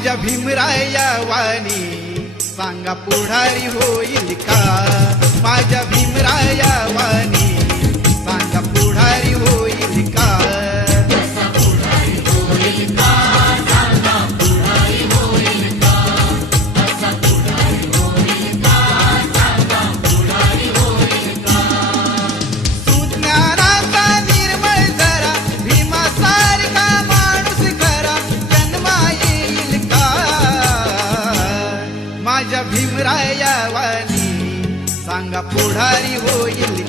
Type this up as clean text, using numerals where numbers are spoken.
माझ्या भीमराया वाणी सांगा पुढारी होईल का? माझ्या भीमराया वाणी सांगा पुढारी होईल का? सुज्ञानाचा निर्मळ जरा भीमासारखा माणूस खरा जन्मा येईल का? माझ्या भीमराया वाणी सांगा पुढारी होईल